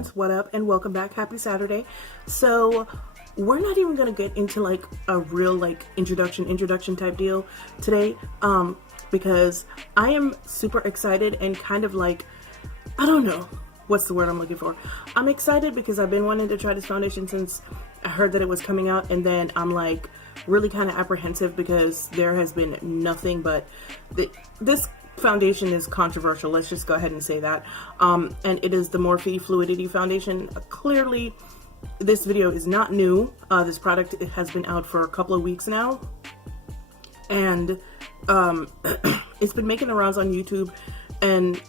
fans, what up, and welcome back. Happy Saturday. So we're not even gonna get into like a real like introduction type deal today, because I am super excited and kind of like, I don't know what's the word I'm looking for. I'm excited because I've been wanting to try this foundation since I heard that it was coming out, and then I'm like really kind of apprehensive because there has been nothing but this foundation is controversial. Let's just go ahead and say that. And it is the Morphe Fluidity Foundation. Clearly, this video is not new. This product has been out for a couple of weeks now, and it's been making the rounds on YouTube, and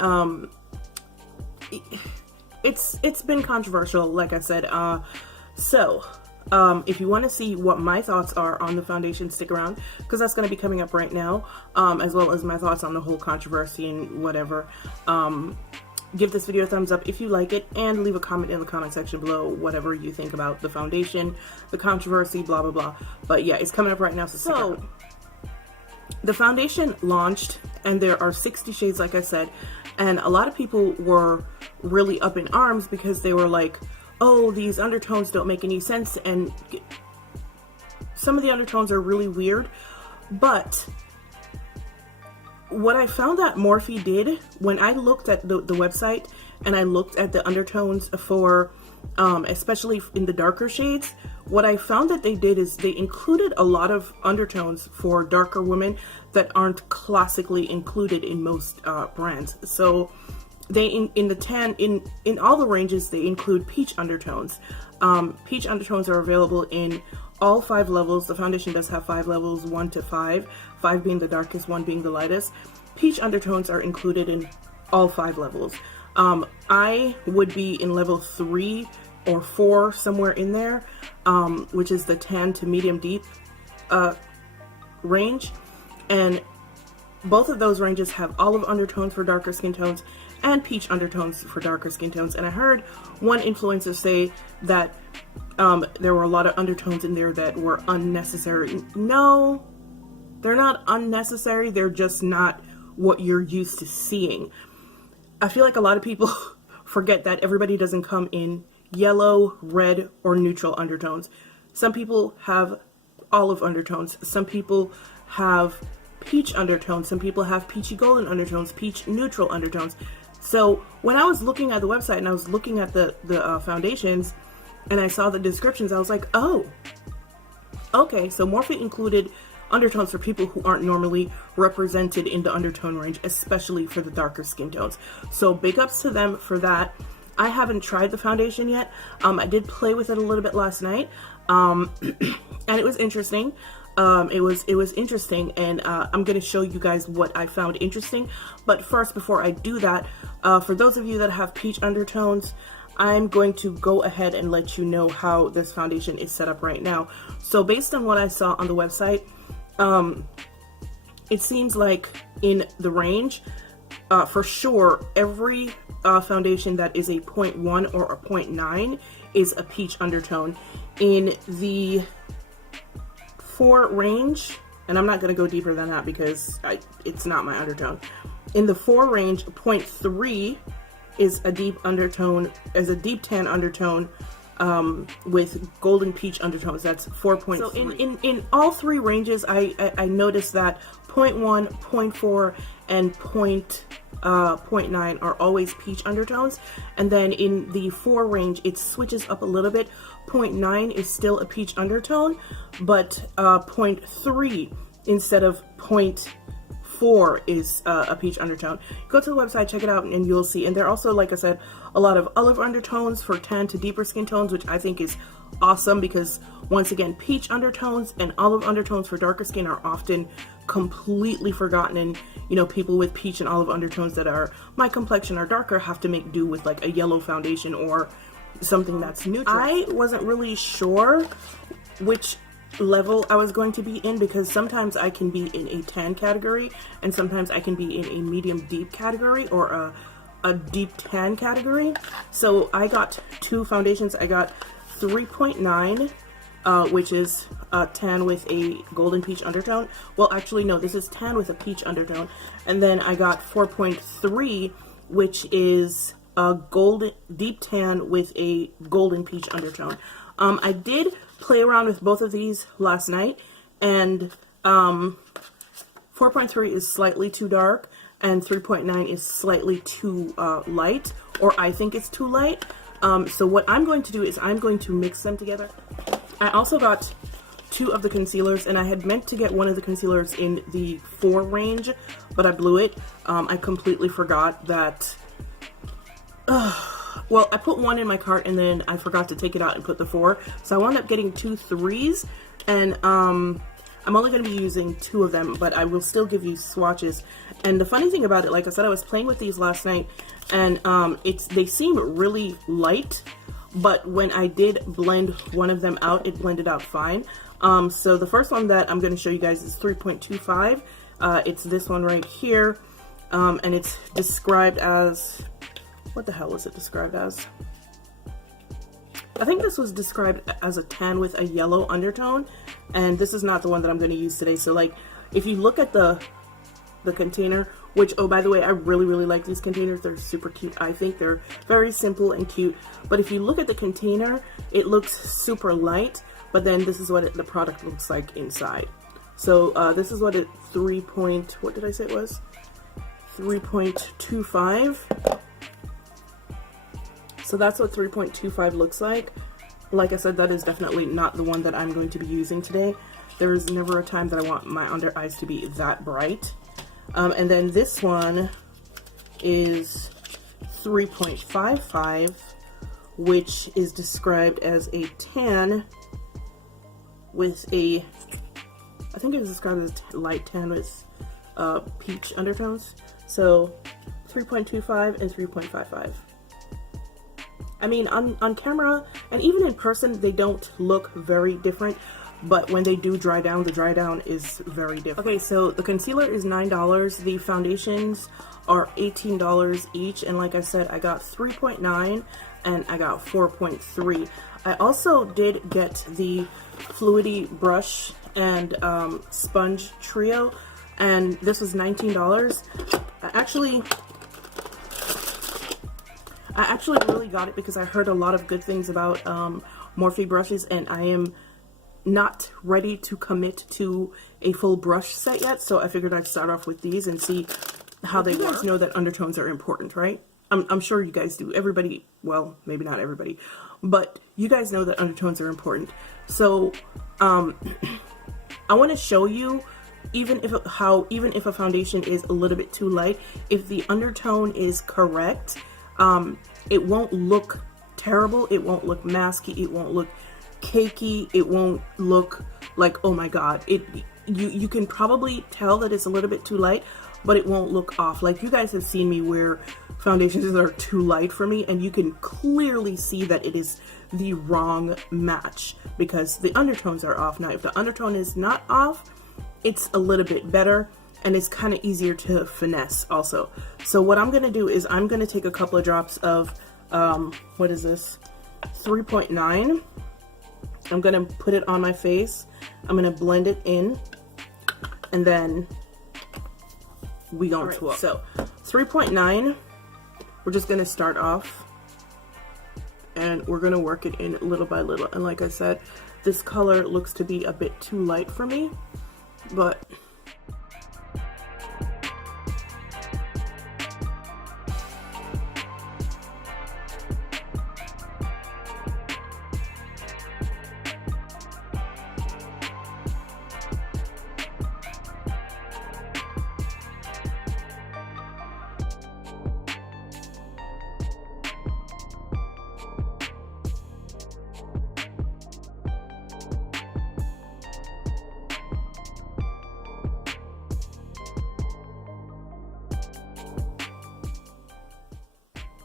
it's been controversial, like I said. If you want to see what my thoughts are on the foundation, stick around, because that's going to be coming up right now, as well as my thoughts on the whole controversy and whatever. Give this video a thumbs up if you like it, and leave a comment in the comment section below whatever you think about the foundation, the controversy, blah blah blah. But yeah, it's coming up right now, so stick around. The foundation launched, and there are 60 shades, like I said, and a lot of people were really up in arms because they were like, oh, these undertones don't make any sense, and some of the undertones are really weird. But what I found that Morphe did, when I looked at the website and I looked at the undertones for, especially in the darker shades, what I found that they did is they included a lot of undertones for darker women that aren't classically included in most brands. So they in all the ranges, they include peach undertones. Peach undertones are available in all 5 levels. The foundation does have 5 levels, 1 to 5, 5 being the darkest, 1 being the lightest. Peach undertones are included in all 5 levels. I would be in level 3 or 4, somewhere in there, which is the tan to medium deep range, and both of those ranges have olive undertones for darker skin tones and peach undertones for darker skin tones. And I heard one influencer say that there were a lot of undertones in there that were unnecessary. No, they're not unnecessary. They're just not what you're used to seeing. I feel like a lot of people forget that everybody doesn't come in yellow, red, or neutral undertones. Some people have olive undertones. Some people have peach undertones. Some people have peachy golden undertones, peach neutral undertones. So when I was looking at the website and I was looking at the foundations and I saw the descriptions, I was like, oh, okay, so Morphe included undertones for people who aren't normally represented in the undertone range, especially for the darker skin tones. So big ups to them for that. I haven't tried the foundation yet. I did play with it a little bit last night, and it was interesting. It was interesting, and I'm going to show you guys what I found interesting. But first, before I do that, for those of you that have peach undertones, I'm going to go ahead and let you know how this foundation is set up right now. So based on what I saw on the website, it seems like in the range, for sure, every foundation that is a 0.1 or a 0.9 is a peach undertone. In the 4 range, and I'm not going to go deeper than that because it's not my undertone. In the 4 range, 0.3 is a deep undertone, as a deep tan undertone, with golden peach undertones. That's 4.3. So in all 3 ranges, I noticed that 0.1, 0.4, and 0.9 are always peach undertones. And then in the 4 range, it switches up a little bit. 0.9 is still a peach undertone, but 0.3 instead of 0.4 is a peach undertone. Go to the website, check it out, and you'll see. And there are also, like I said, a lot of olive undertones for tan to deeper skin tones, which I think is awesome because, once again, peach undertones and olive undertones for darker skin are often completely forgotten, and you know, people with peach and olive undertones that are my complexion or darker have to make do with like a yellow foundation or something that's neutral. I wasn't really sure which level I was going to be in because sometimes I can be in a tan category and sometimes I can be in a medium deep category or a deep tan category. So I got 2 foundations. I got 3.9, which is tan with a golden peach undertone. Well, actually, no, this is tan with a peach undertone. And then I got 4.3, which is golden deep tan with a golden peach undertone. I did play around with both of these last night, and 4.3 is slightly too dark and 3.9 is slightly too light, or I think it's too light. So what I'm going to do is I'm going to mix them together. I also got 2 of the concealers, and I had meant to get one of the concealers in the 4 range, but I blew it. I completely forgot that. Well, I put one in my cart and then I forgot to take it out and put the 4. So I wound up getting 2 3s, and I'm only going to be using 2 of them, but I will still give you swatches. And the funny thing about it, like I said, I was playing with these last night, and they seem really light, but when I did blend one of them out, it blended out fine. So the first one that I'm going to show you guys is 3.25. It's this one right here, and it's described as, what the hell is it described as? I think this was described as a tan with a yellow undertone, and this is not the one that I'm going to use today. So like, if you look at the container, which, oh, by the way, I really like these containers. They're super cute. I think they're very simple and cute. But if you look at the container, it looks super light, but then this is what the product looks like inside. So this is what it, what did I say it was? 3.25. So that's what 3.25 looks like. Like I said, that is definitely not the one that I'm going to be using today. There is never a time that I want my under eyes to be that bright. And then this one is 3.55, which is described as a tan with a, I think it was described as light tan with peach undertones. So 3.25 and 3.55. I mean, on camera and even in person, they don't look very different, but when they do dry down, the dry down is very different. Okay, so the concealer is $9. The foundations are $18 each, and like I said, I got 3.9 and I got 4.3. I also did get the Fluidity brush and sponge trio, and this was $19. I actually really got it because I heard a lot of good things about Morphe brushes, and I am not ready to commit to a full brush set yet, so I figured I'd start off with these and see how they work. You guys know that undertones are important, right? I'm sure you guys do. Everybody, well, maybe not everybody, but you guys know that undertones are important. So I want to show you, even if a foundation is a little bit too light, if the undertone is correct, it won't look terrible, it won't look masky, it won't look cakey, it won't look like, oh my god, you can probably tell that it's a little bit too light, but it won't look off. Like, you guys have seen me wear foundations that are too light for me, and you can clearly see that it is the wrong match because the undertones are off. Now, if the undertone is not off, it's a little bit better, and it's kind of easier to finesse also. So what I'm going to do is I'm going to take a couple of drops of, what is this? 3.9. I'm going to put it on my face. I'm going to blend it in, and then we gonna swap. So 3.9, we're just going to start off, and we're going to work it in little by little. And like I said, this color looks to be a bit too light for me, but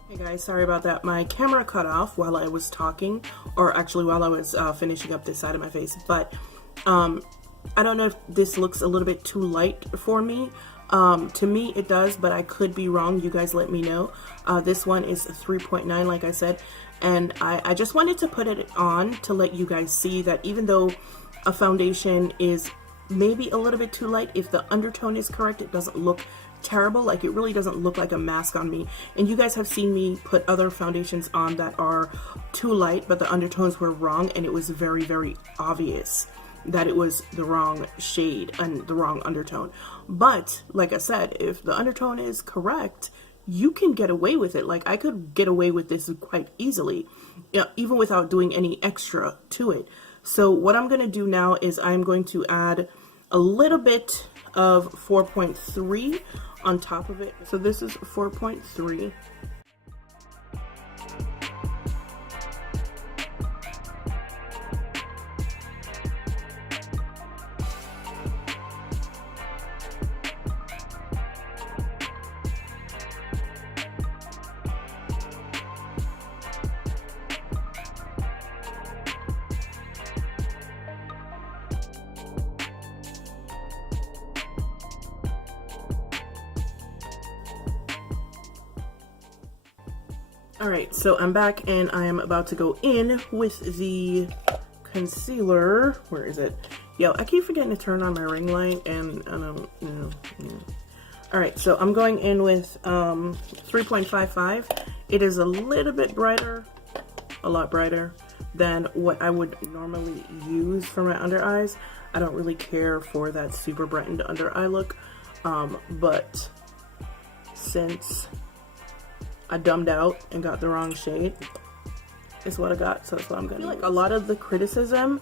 hey guys, sorry about that. My camera cut off while I was talking, or actually while I was finishing up this side of my face, but I don't know if this looks a little bit too light for me. To me it does, but I could be wrong. You guys let me know. This one is 3.9, like I said, and I just wanted to put it on to let you guys see that even though a foundation is maybe a little bit too light. If the undertone is correct, it doesn't look terrible. Like, it really doesn't look like a mask on me. And you guys have seen me put other foundations on that are too light, but the undertones were wrong, and it was very, very obvious that it was the wrong shade and the wrong undertone. But like I said, if the undertone is correct, you can get away with it. Like, I could get away with this quite easily, even without doing any extra to it. So what I'm going to do now is I'm going to add a little bit of 4.3 on top of it. So this is 4.3. Alright, so I'm back and I am about to go in with the concealer. Where is it? Yo, I keep forgetting to turn on my ring light and I don't, Alright, so I'm going in with 3.55. It is a little bit brighter, a lot brighter than what I would normally use for my under eyes. I don't really care for that super brightened under eye look, but since I dumbed out and got the wrong shade, is what I got, so that's what I'm gonna use. Like, a lot of the criticism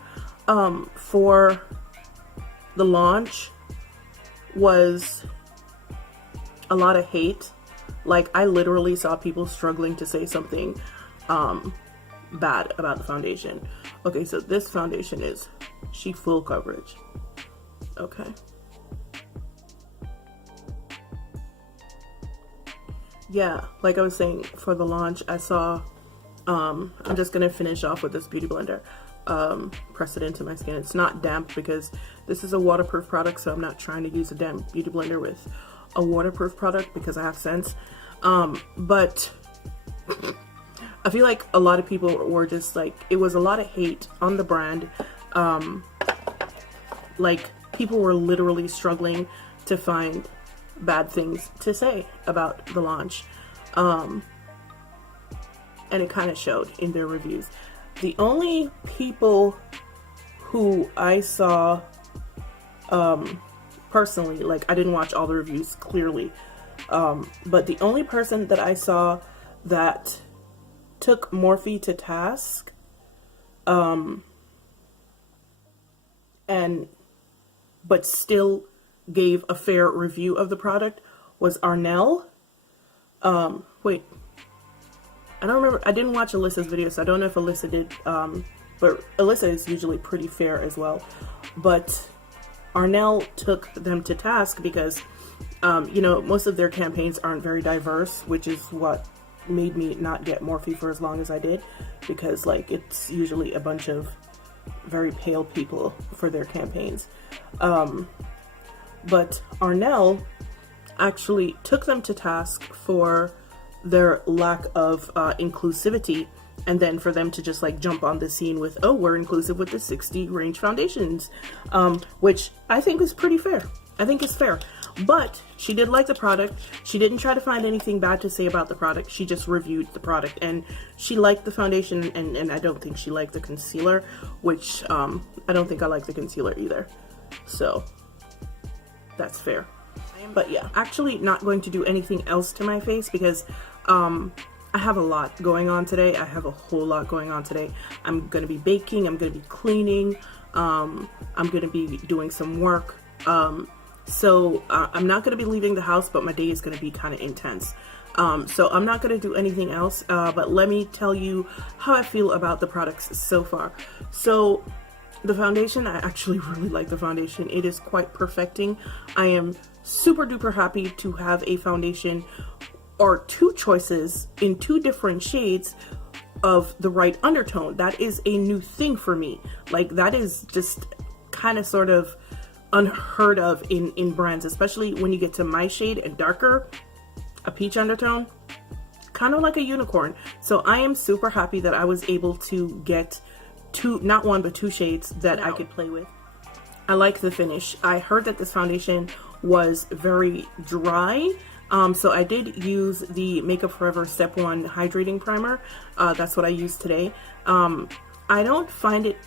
for the launch was a lot of hate. Like, I literally saw people struggling to say something bad about the foundation. Okay, so this foundation is sheet full coverage. Okay. Yeah, like I was saying, for the launch, I saw, I'm just going to finish off with this beauty blender, press it into my skin. It's not damp because this is a waterproof product, so I'm not trying to use a damp beauty blender with a waterproof product because I have sense. But I feel like a lot of people were just like, it was a lot of hate on the brand. Like, people were literally struggling to find bad things to say about the launch, and it kind of showed in their reviews. The only people who I saw personally, like, I didn't watch all the reviews clearly, but the only person that I saw that took Morphe to task but still gave a fair review of the product was Arnell. Wait, I don't remember. I didn't watch Alyssa's video, so I don't know if Alyssa did. But Alyssa is usually pretty fair as well. But Arnell took them to task because, you know, most of their campaigns aren't very diverse, which is what made me not get Morphe for as long as I did, because, like, it's usually a bunch of very pale people for their campaigns. But Arnell actually took them to task for their lack of inclusivity, and then for them to just, like, jump on the scene with, oh, we're inclusive with the 60 range foundations, which I think is pretty fair. I think it's fair. But she did like the product. She didn't try to find anything bad to say about the product. She just reviewed the product, and she liked the foundation, and I don't think she liked the concealer, which I don't think I like the concealer either. So that's fair. But yeah, actually not going to do anything else to my face because I have a lot going on today. I have a whole lot going on today. I'm going to be baking. I'm going to be cleaning. I'm going to be doing some work. So I'm not going to be leaving the house, but my day is going to be kind of intense. So I'm not going to do anything else, but let me tell you how I feel about the products so far. So the foundation, I actually really like the foundation. It is quite perfecting. I am super duper happy to have a foundation or two choices in two different shades of the right undertone. That is a new thing for me. Like, that is just kind of sort of unheard of in brands, especially when you get to my shade and darker, a peach undertone, kind of like a unicorn. So I am super happy that I was able to get two, not one, but two shades that I could play with. I like the finish. I heard that this foundation was very dry, so I did use the Makeup Forever Step 1 Hydrating Primer. That's what I used today. I don't find it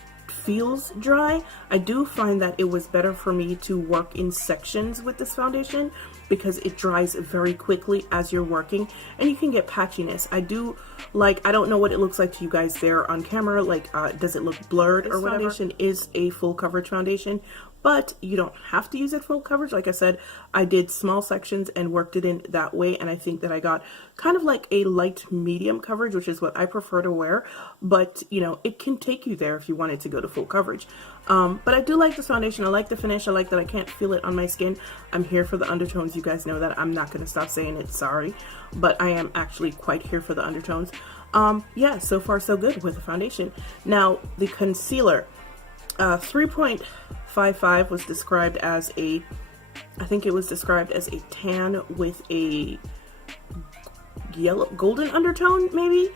feels dry. I do find that it was better for me to work in sections with this foundation because it dries very quickly as you're working, and you can get patchiness. I don't know what it looks like to you guys there on camera, like does it look blurred or whatever? This foundation is a full coverage foundation, but you don't have to use it full coverage. Like I said, I did small sections and worked it in that way, and I think that I got kind of like a light medium coverage, which is what I prefer to wear, but you know, it can take you there if you wanted to go to full coverage. But I do like this foundation. I like the finish. I like that I can't feel it on my skin. I'm here for the undertones. You guys know that. I'm not going to stop saying it, sorry, but I am actually quite here for the undertones. Yeah, so far so good with the foundation. Now, the concealer, 3.55 was described as I think it was described as a tan with a golden undertone, maybe?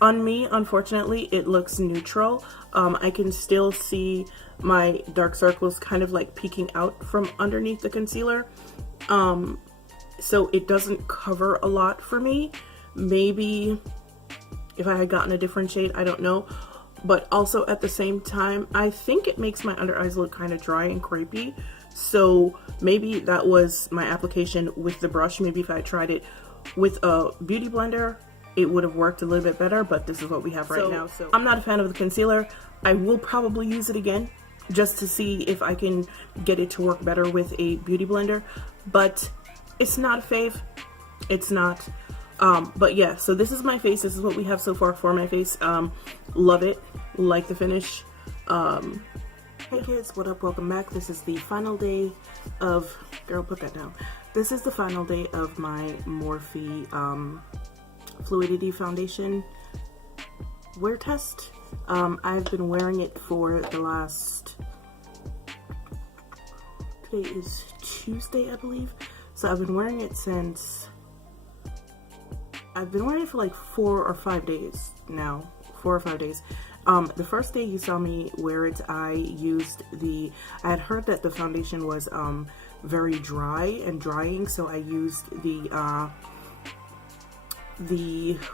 On me, unfortunately, it looks neutral. I can still see my dark circles kind of like peeking out from underneath the concealer. So it doesn't cover a lot for me. Maybe if I had gotten a different shade, I don't know. But also at the same time, I think it makes my under eyes look kind of dry and crepey. So maybe that was my application with the brush. Maybe if I tried it with a beauty blender, it would have worked a little bit better, but this is what we have right now. So I'm not a fan of the concealer. I will probably use it again just to see if I can get it to work better with a beauty blender, but it's not a fave. It's not. But yeah, so this is my face. This is what we have so far for my face. Love it. Like the finish. Hey kids, what up? Welcome back. This is the final day of, girl, put that down. This is the final day of my Morphe Fluidity Foundation wear test. I've been wearing it for the last, today is Tuesday, I believe. So I've been wearing it since, I've been wearing it for like 4 or 5 days now. 4 or 5 days. The first day you saw me wear it, I had heard that the foundation was very dry and drying, so I used the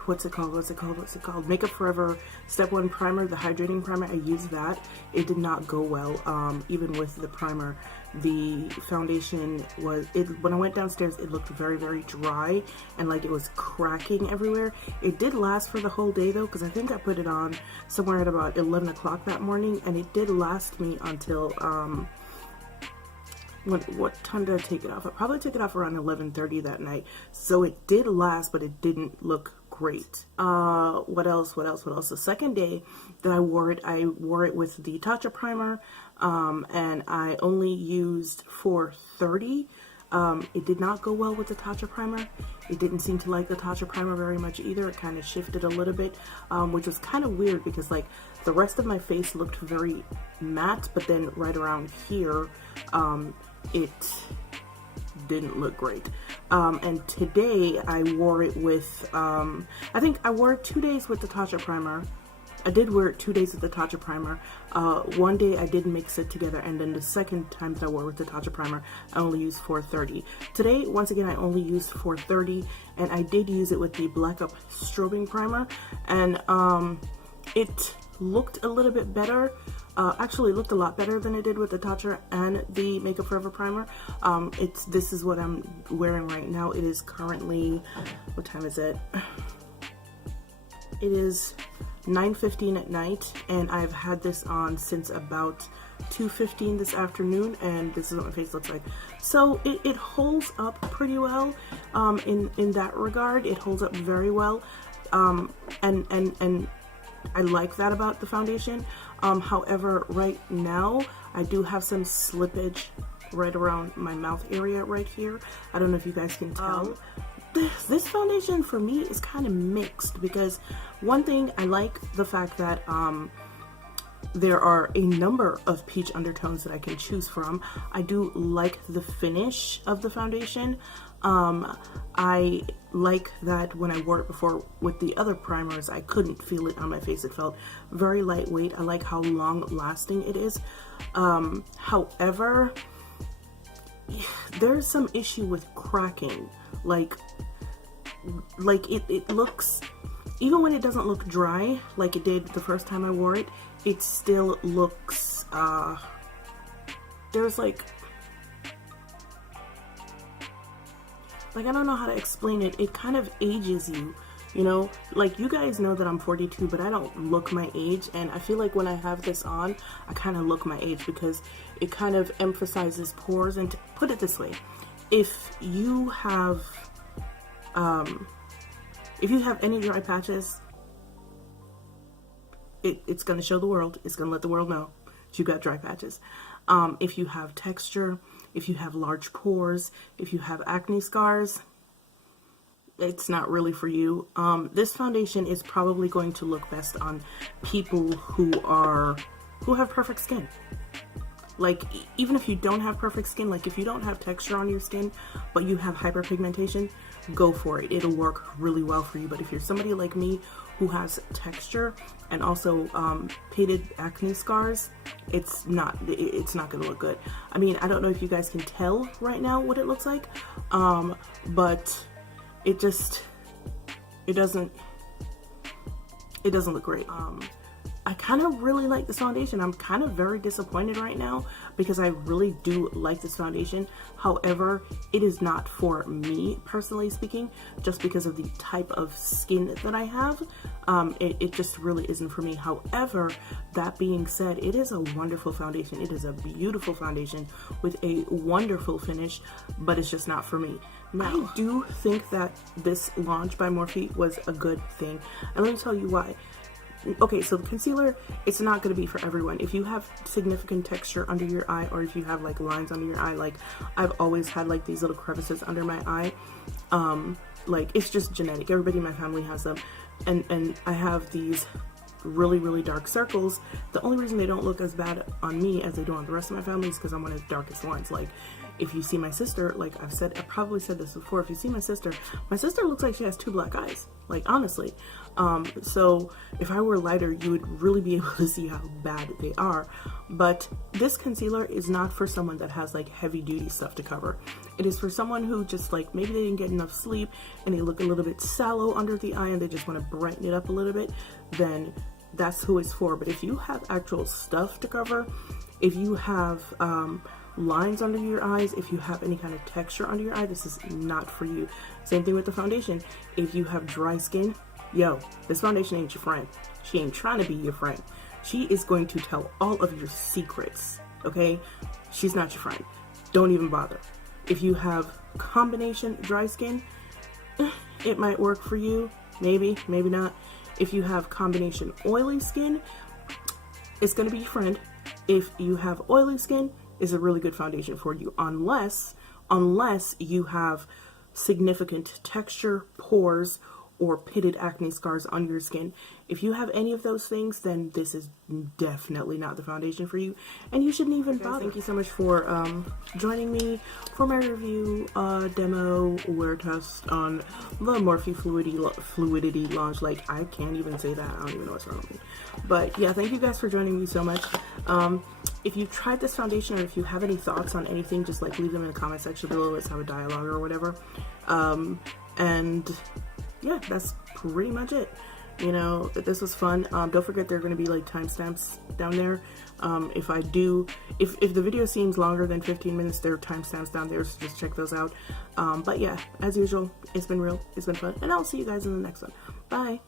what's it called, Makeup Forever Step 1 Primer, the hydrating primer. I used that. It did not go well. Even with the primer, the foundation was, when I went downstairs, it looked very, very dry and like it was cracking everywhere. It did last for the whole day though, because I think I put it on somewhere at about 11 o'clock that morning, and it did last me until what time did I take it off? I probably took it off around 11:30 that night. So it did last, but it didn't look great. What else? The second day that I wore it with the Tatcha primer, and I only used 430. It did not go well with the Tatcha primer. It didn't seem to like the Tatcha primer very much either. It kind of shifted a little bit, which was kind of weird because like the rest of my face looked very matte, but then right around here, it didn't look great. And today I wore it with, I think I wore it 2 days with the Tatcha primer. I did wear it 2 days with the Tatcha primer. One day I did mix it together, and then the second time that I wore with the Tatcha primer, I only used 430. Today, once again, I only used 430, and I did use it with the Black Up Strobing Primer, and it looked a little bit better. Actually, it looked a lot better than it did with the Tatcha and the Makeup Forever primer. This is what I'm wearing right now. It is currently, what time is it? It is 9:15 at night, and I've had this on since about 2:15 this afternoon, and this is what my face looks like. So it holds up pretty well. In that regard, it holds up very well. And I like that about the foundation. However, right now I do have some slippage right around my mouth area right here. I don't know if you guys can tell. This foundation for me is kind of mixed, because one thing, I like the fact that there are a number of peach undertones that I can choose from. I do like the finish of the foundation. I like that when I wore it before with the other primers, I couldn't feel it on my face. It felt very lightweight. I like how long lasting it is. However, there's some issue with cracking. Like it looks, even when it doesn't look dry like it did the first time I wore it, it still looks, there's like I don't know how to explain it. It kind of ages you, you know? Like, you guys know that I'm 42, but I don't look my age, and I feel like when I have this on, I kind of look my age because it kind of emphasizes pores. And to put it this way, if you have any dry patches, it's going to show the world. It's going to let the world know that you got dry patches. If you have texture, if you have large pores, if you have acne scars, it's not really for you. This foundation is probably going to look best on people who have perfect skin. Like, even if you don't have perfect skin, like if you don't have texture on your skin, but you have hyperpigmentation, go for it. It'll work really well for you. But if you're somebody like me who has texture and also pitted acne scars, it's not gonna look good. I mean, I don't know if you guys can tell right now what it looks like, but it doesn't look great. I kind of really like this foundation. I'm kind of very disappointed right now because I really do like this foundation. However, it is not for me, personally speaking, just because of the type of skin that I have. It just really isn't for me. However, that being said, it is a wonderful foundation. It is a beautiful foundation with a wonderful finish, but it's just not for me. Now, I do think that this launch by Morphe was a good thing, and let me tell you why. Okay, so the concealer, it's not going to be for everyone. If you have significant texture under your eye, or if you have like lines under your eye, like I've always had like these little crevices under my eye, like it's just genetic. Everybody in my family has them, and I have these really dark circles. The only reason they don't look as bad on me as they do on the rest of my family is because I'm one of the darkest ones. Like, if you see my sister, like I probably said this before, if you see my sister looks like she has 2 black eyes, like honestly. So if I were lighter, you would really be able to see how bad they are. But this concealer is not for someone that has like heavy duty stuff to cover. It is for someone who just like, maybe they didn't get enough sleep and they look a little bit sallow under the eye and they just want to brighten it up a little bit, then that's who it's for. But if you have actual stuff to cover, if you have lines under your eyes, if you have any kind of texture under your eye, this is not for you. Same thing with the foundation. If you have dry skin, yo, this foundation ain't your friend. She ain't trying to be your friend. She is going to tell all of your secrets, okay? She's not your friend. Don't even bother. If you have combination dry skin, it might work for you. Maybe, maybe not. If you have combination oily skin, it's going to be your friend. If you have oily skin, it's a really good foundation for you, unless you have significant texture, pores, or pitted acne scars on your skin. If you have any of those things, then this is definitely not the foundation for you, and you shouldn't even bother. Thank you so much for joining me for my review, demo, wear test on the Morphe Fluidity launch. Like, I can't even say that. I don't even know what's wrong with me. But yeah, thank you guys for joining me so much. If you've tried this foundation, or if you have any thoughts on anything, just like leave them in the comment section below. Let's have a dialogue or whatever. And yeah, that's pretty much it. You know, this was fun. Don't forget there are going to be like timestamps down there. If the video seems longer than 15 minutes, there are timestamps down there, so just check those out. But yeah, as usual, it's been real, it's been fun, and I'll see you guys in the next one. Bye.